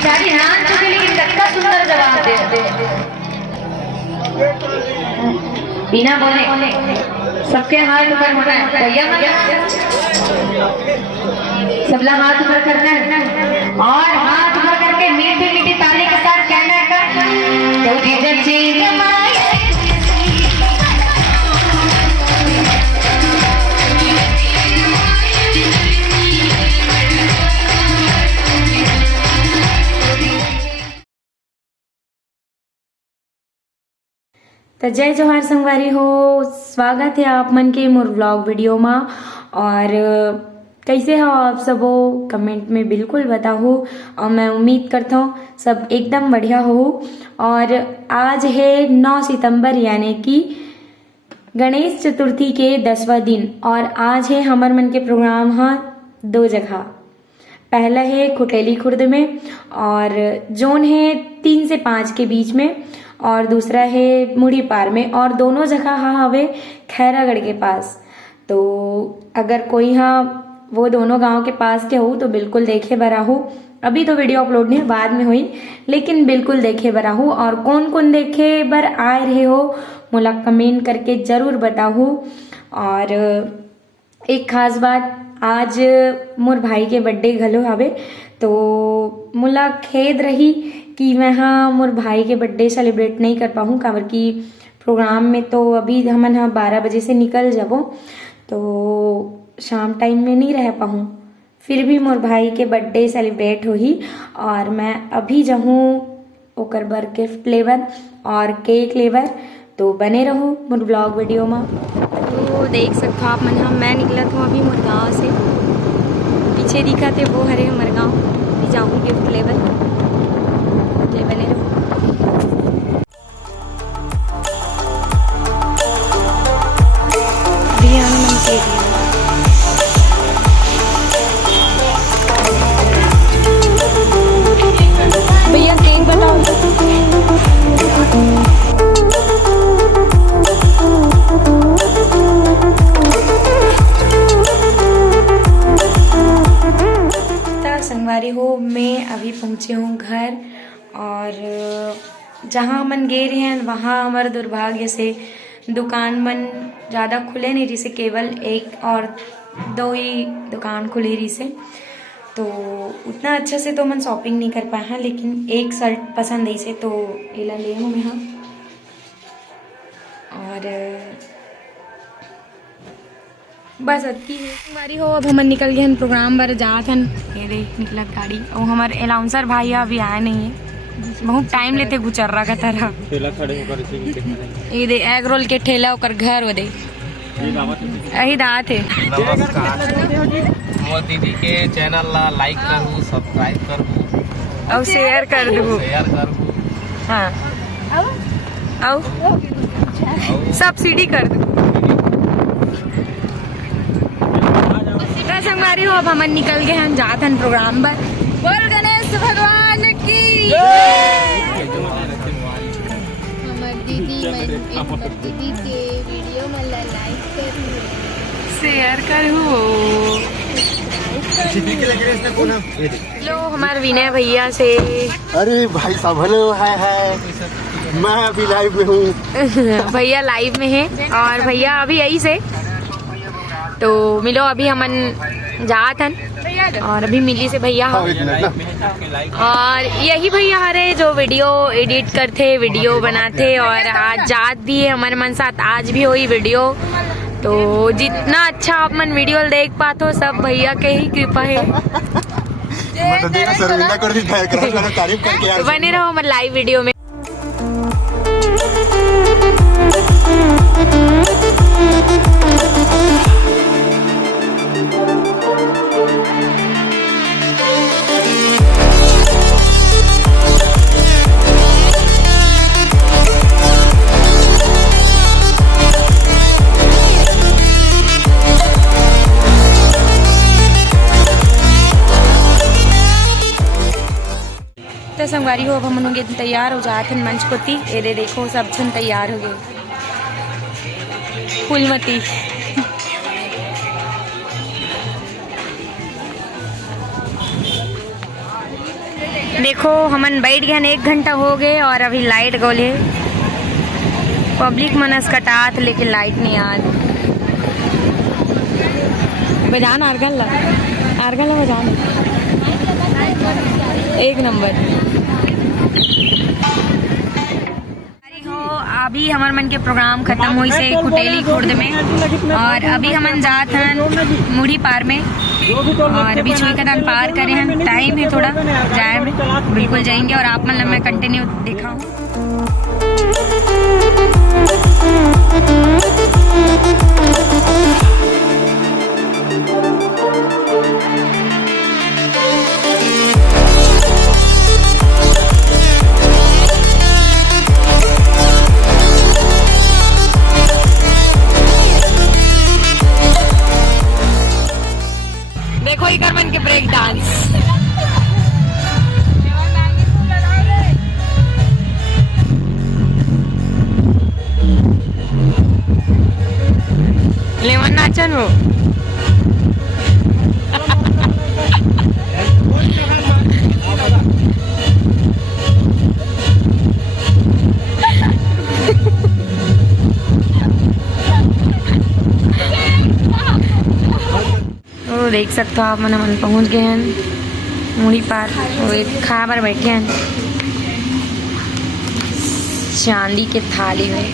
बेचारी नाच चुकी लेकिन कितना सुंदर जवाब दे बिना बोले सबके हाथ ऊपर होना है भैया सबला हाथ ऊपर करना है और हाथ ऊपर करके मीठी मीठी ताली के साथ कहना है तो जय जोहार संगवारी हो, स्वागत है आप मन के मोर व्लॉग वीडियो में। और कैसे हो आप सब हो कमेंट में बिल्कुल बताओ और मैं उम्मीद करता हूँ सब एकदम बढ़िया हो। और आज है 9 सितंबर यानी कि गणेश चतुर्थी के 10वां दिन और आज है हमार मन के प्रोग्राम हाँ 2 जगह। पहला है खुटेली खुर्द में और जोन है 3 से 5 के बीच में और दूसरा है मुड़ी पार में और दोनों जगह हाँ हवे खैरागढ़ के पास। तो अगर कोई हाँ वो दोनों गांव के पास के हो तो बिल्कुल देखे बरा हो। अभी तो वीडियो अपलोड नहीं बाद में हुई लेकिन बिल्कुल देखे बरा हो। और कौन कौन देखे बर आए रहे हो मुला कमेंट करके जरूर बताओ। और एक खास बात आज मोर भाई के बर्थडे घलो हवे तो मुला खेद रही कि मैं हाँ मोर भाई के बर्थडे सेलिब्रेट नहीं कर पाऊँ काबर की प्रोग्राम में तो अभी हमन हाँ 12 बजे से निकल जाबो तो शाम टाइम में नहीं रह पाऊँ। फिर भी मोर भाई के बर्थडे सेलिब्रेट होही और मैं अभी जाऊँ ओकर बर गिफ्ट लेबर और केक लेबर। तो बने रहो मोर ब्लॉग वीडियो में। तो देख सकते हो आप मन हम मैं निकला था अभी मोर गाँव से, पीछे दिखा थे वो हरे हमारे गाँव। अभी जाऊँ गिफ्ट लेबर बने रहो। भैया केक बताओ। संगवारी हो मैं अभी पहुँचे हूँ घर और जहाँ मन गे रहे हैं वहाँ हमारे दुर्भाग्य से दुकान मन ज़्यादा खुले नहीं रही से, केवल 1 और 2 ही दुकान खुली रही से। तो उतना अच्छा से तो मन शॉपिंग नहीं कर पाया है लेकिन एक शर्ट पसंद आई से तो एला ले हूँ मैं। और बस अति है हमारी हो। अब हम निकल गए प्रोग्राम बारे जात हन ये देख निकलत गाड़ी और हमारे अलाउंसर भाई अभी आया नहीं है, बहुत टाइम लेते गुजर रहा का तरह ठेला खड़े होकर ये दे एग रोल के ठेला होकर घर वो दे यही दात है। मोर दीदी के चैनल ला लाइक करू सब्सक्राइब करू और शेयर कर दू हाँ और सब्सिडी कर दू। संगवारी हो अब हम निकल गए हम जात हन प्रोग्राम पर। बोल गणेश भगवान की हमार दीदी के वीडियो में लाइक करू शेयर करू। लो हमारे विनय भैया से। अरे भाई साहब हेलो हाय मैं अभी लाइव में हूँ। भैया लाइव में है और भैया अभी यही से तो मिलो अभी हमन जात हन और अभी मिली से भैया और यही भैया हरे जो वीडियो एडिट करते वीडियो बनाते और आज जात भी है हमारे मन साथ आज भी हुई वीडियो। तो जितना अच्छा आप मन वीडियो देख पाते सब भैया के ही कृपा है। बने रहो हमारे लाइव वीडियो में। तो संगवारी हो अब हम लोग तैयार हो जाते हैं मंच पोती। ये देखो सब जन तैयार हो गए। फूलमती देखो हमन बैठ गए 1 घंटा हो गए और अभी लाइट गोले पब्लिक मनस कटात लेकिन लाइट नहीं आत। बजान आरगन ला बजान 1 नंबर। अभी हमार मन के प्रोग्राम खत्म हुई से कुटेली खुर्द में और अभी हमन जात हन मुड़ी पार में और अभी छुई कदान पार करे हैं। टाइम है थोड़ा जाए में, बिल्कुल जाएंगे और आप मतलब मैं कंटिन्यू देखा हूँ। देखो इकर मन के ब्रेक डांस लेमन नाचन हो। देख सकते हो आप मन पहुंच गए हैं मुड़ी पार और खा पर बैठे हैं चांदी के थाली में।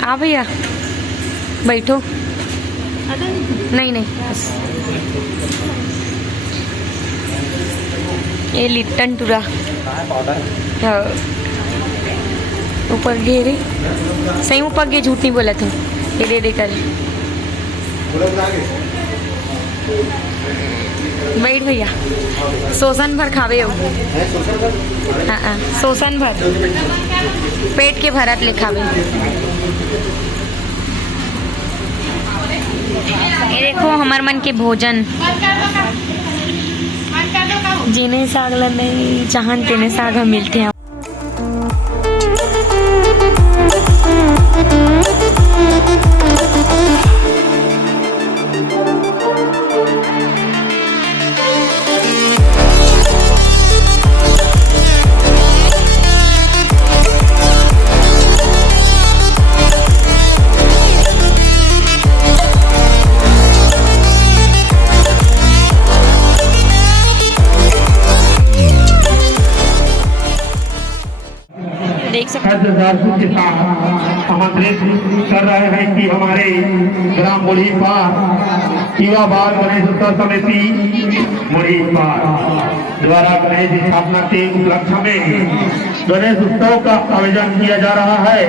आ भैया बैठो। नहीं बस ये लिट्टन टूरा ऊपर गे रे सही ऊपर गे, झूठ नहीं बोला था। ये दे कर बैठ भैया। शोषण भर खावे हो। हाँ शोषण भर पेट के भरत ले खावे। ये देखो हमार मन के भोजन जिन्हें साग नहीं चाहन तेने साग हम मिलते हैं। देख सकते के साथ आमंत्रित कर रहे हैं कि हमारे ग्राम मुड़ी पार युवा बाल गणेश उत्सव समिति मुड़ी पार द्वारा गणेश जी स्थापना के उपलक्ष्य में गणेश उत्सव का आयोजन किया जा रहा है,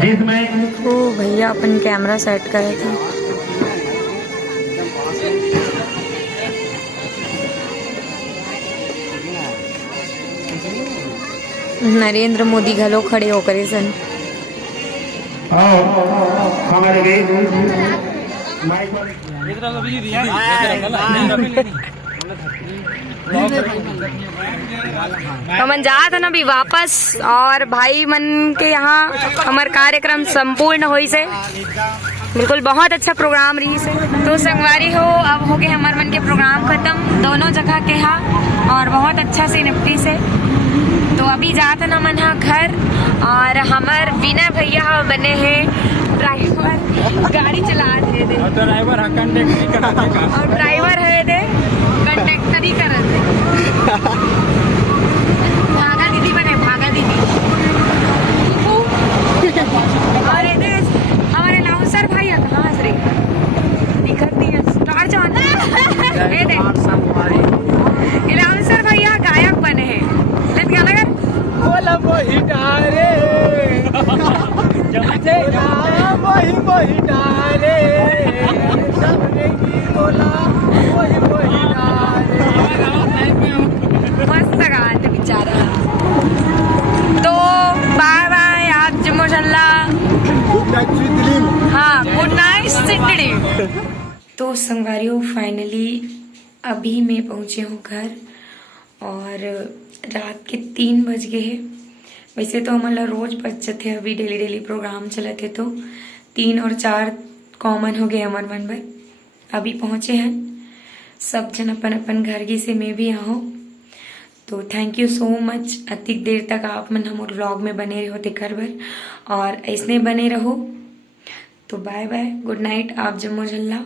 जिसमें ओ भैया अपन कैमरा सेट करे थे। नरेंद्र मोदी घलो खड़े होकर सन। हमारे हमन जात न अभी वापस और भाई मन के यहाँ हमार कार्यक्रम संपूर्ण हुई से बिल्कुल बहुत अच्छा प्रोग्राम रही से। तो संगवारी हो अब हो गए हमार मन के प्रोग्राम खत्म दोनों जगह के हा और बहुत अच्छा से निपटी से। तो अभी जात न मन घर और हमार विनय भैया बने हैं ड्राइवर, गाड़ी चला दे और ड्राइवर है दे कंडक्टरी कर भागा दीदी बने भागा दीदी। और हमारे नाउसर भैया कहाँ से दिखत नहीं है स्टार जॉन नाउसर भैया गायक बने हैं। बोला मोही डारे मोही डारे सबने की बोला मोही डारे मस्त गाते बेचारा। तो संगवारियों फाइनली अभी मैं पहुंची हूँ घर और रात के 3 बज गए हैं। वैसे तो हमारा रोज बच्चे थे, अभी डेली डेली प्रोग्राम चलते तो 3 और 4 कॉमन हो गए हमारे मन में। अभी पहुंचे हैं सब जन अपन अपन घर की से, मैं भी यहाँ तो थैंक यू सो मच। अधिक देर तक आप मन हमारे व्लॉग में बने रहो देकर भर और ऐसने बने रहो। तो बाय बाय, गुड नाइट, आप जमो झल्ला।